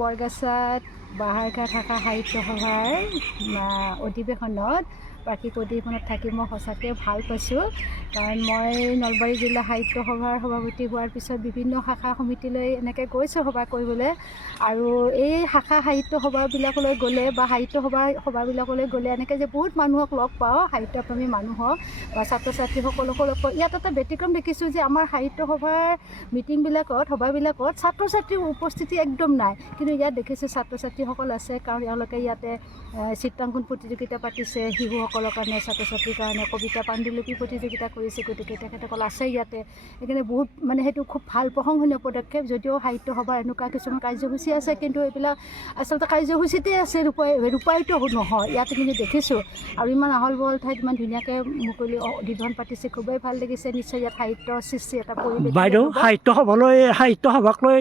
বৰগাছাত বাহাৰঘাট শাখা সাহিত্য সভাৰ অধিৱেশনত বাৰ্ষিক অধিৱেশনত থাকি মই সঁচাকৈ ভাল পাইছোঁ। কাৰণ মই নলবাৰী জিলা সাহিত্য সভাৰ সভাপতি হোৱাৰ পিছত বিভিন্ন শাখা সমিতিলৈ এনেকৈ গৈছোঁ সভা কৰিবলৈ। আৰু এই শাখা সাহিত্য সভাবিলাকলৈ গ'লে বা সাহিত্য সভাবিলাকলৈ গ'লে এনেকৈ যে বহুত মানুহক লগ পাওঁ, সাহিত্যপ্ৰেমী মানুহক বা ছাত্ৰ ছাত্ৰীসকলকো লগ পাওঁ। ইয়াত এটা ব্যতিক্ৰম দেখিছোঁ যে আমাৰ সাহিত্য সভাৰ মিটিংবিলাকত সভাবিলাকত ছাত্ৰ ছাত্ৰীৰ উপস্থিতি একদম নাই, কিন্তু ইয়াত দেখিছোঁ ছাত্ৰ ছাত্ৰীসকল আছে। কাৰণ তেওঁলোকে ইয়াতে চিত্ৰাংকন প্ৰতিযোগিতা পাতিছে, শিশুসকলৰ কাৰণে, ছাত্ৰ ছাত্ৰীৰ কাৰণে কবিতা পাণ্ডুলিপি প্ৰতিযোগিতা কৰিছে, গতিকে তেখেতসকল আছে ইয়াতে। সেইকাৰণে বহুত সেইটো খুব ভাল প্ৰশংসনীয় পদক্ষেপ। যদিও সাহিত্য সভাৰ এনেকুৱা কিছুমান কাৰ্যসূচী আছে, কিন্তু এইবিলাক আচলতে কাৰ্যসূচীতে আছে, ৰূপায়িত নহয়। ইয়াতে কিন্তু দেখিছোঁ আৰু ইমান আহল বহল ঠাইত ইমান ধুনীয়াকৈ মুকলি অধিৱেশন পাতিছে, খুবেই ভাল লাগিছে। নিশ্চয় ইয়াত সাহিত্য সৃষ্টি এটা পৰিৱেশ। বাইদেউ, সাহিত্য সভাক লৈ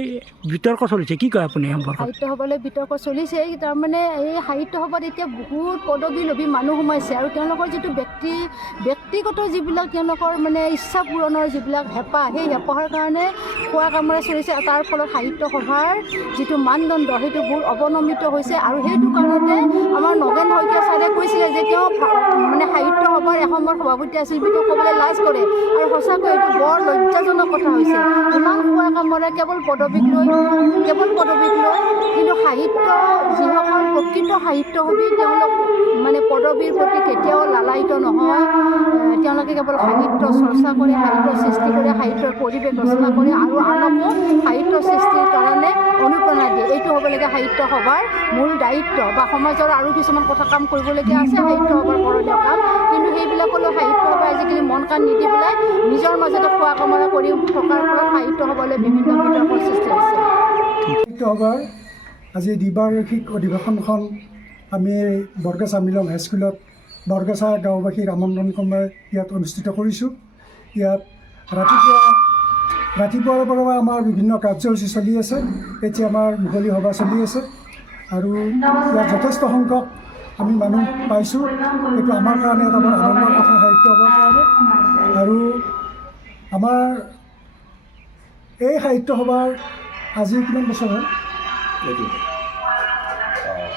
বিতৰ্ক চলিছে, কি কয় আপুনি? সাহিত্য সভালৈ বিতৰ্ক চলিছে। তাৰমানে এই সাহিত্য সভাত এতিয়া বহুত পদবী লোভী মানুহ সোমাইছে আৰু তেওঁলোকৰ যিটো ব্যক্তিগত যিবিলাক তেওঁলোকৰ ইচ্ছা পূৰণৰ যিবিলাক হেঁপাহ, সেই হেঁপাহৰ কাৰণে খোৱা কামৰা চলিছে। তাৰ ফলত সাহিত্য সভাৰ যিটো মানদণ্ড সেইটো বহুত অৱনমিত হৈছে। আৰু সেইটো কাৰণতে আমাৰ নগেন শইকীয়া ছাৰে কৈছিলে যে তেওঁ সাহিত্য সভাৰ এসময়ৰ সভাপতি আছিল বুলি ক'বলৈ লাজ কৰে। আৰু সঁচাকৈ এইটো বৰ লজ্জাজনক কথা হৈছে। ইমান খোৱা কামৰে কেৱল পদবীক লৈ, কিন্তু সাহিত্য যিসকল প্ৰকৃত সাহিত্যসেৱী তেওঁলোক পদবীৰ প্ৰতি কেতিয়াও লালায়িত নহয়। তেওঁলোকে কেৱল সাহিত্য চৰ্চা কৰে, সাহিত্য সৃষ্টি কৰে, সাহিত্যৰ পৰিৱেশ ৰচনা কৰে আৰু আনকো সাহিত্য সৃষ্টিৰ কাৰণে অনুপ্ৰেৰণা দিয়ে। এইটো হ'ব লাগে সাহিত্য সভাৰ মূল দায়িত্ব। বা সমাজৰ আৰু কিছুমান কথা কাম কৰিবলগীয়া আছে সাহিত্য সভাৰ কৰণীয় কাম, কিন্তু সেইবিলাকলৈ সাহিত্য সভাই আজিকালি মন কাণ নিদি পেলাই নিজৰ মাজতে খোৱা কামৰা কৰি থকাৰ ফলত সাহিত্য সভালৈ বিভিন্ন বিতৰ্কৰ সৃষ্টি হৈছে। সাহিত্য সভাৰ আজি দ্বিবাৰ্ষিক অধিৱেশনখন আমি বৰগাছা মিলন হাইস্কুলত বৰগাছা গাঁওবাসীৰ আমন্ত্ৰণ ক্ৰমে ইয়াত অনুষ্ঠিত কৰিছোঁ। ইয়াত ৰাতিপুৱাৰ পৰা আমাৰ বিভিন্ন কাৰ্যসূচী চলি আছে। এতিয়া আমাৰ মুকলি সভা চলি আছে আৰু ইয়াত যথেষ্ট সংখ্যক আমি মানুহ পাইছোঁ। এইটো আমাৰ কাৰণে এটা বৰ আনন্দৰ কথা সাহিত্য সভাৰ কাৰণে। আৰু আমাৰ এই সাহিত্য সভাৰ আজি কিমান বছৰ হ'ল?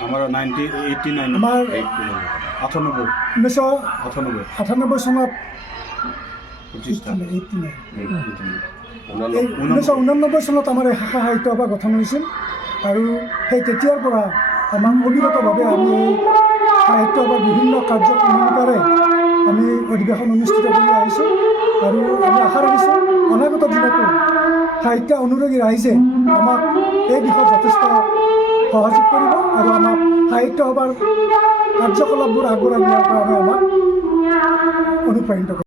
আমাৰ 1998 চনত 1989 চনত আমাৰ এই শাখা সাহিত্য সভা গঠন হৈছিল। আৰু সেই তেতিয়াৰ পৰা আমাৰ অবিৰতভাৱে আমি এই সাহিত্য সভাৰ বিভিন্ন কাৰ্যক্ৰমণিকাৰে আমি অধিৱেশন অনুষ্ঠিত কৰি আহিছোঁ। আৰু আমি আশা ৰাখিছোঁ অনাগত দিনতো সাহিত্য অনুৰাগী ৰাইজে আমাক এই দিশত যথেষ্ট সহযোগ কৰিব আৰু আমাক সাহিত্য সভাৰ কাৰ্যকলাপবোৰ আগবঢ়াই নিয়াৰ কাৰণে আমাক অনুপ্ৰাণিত কৰিব।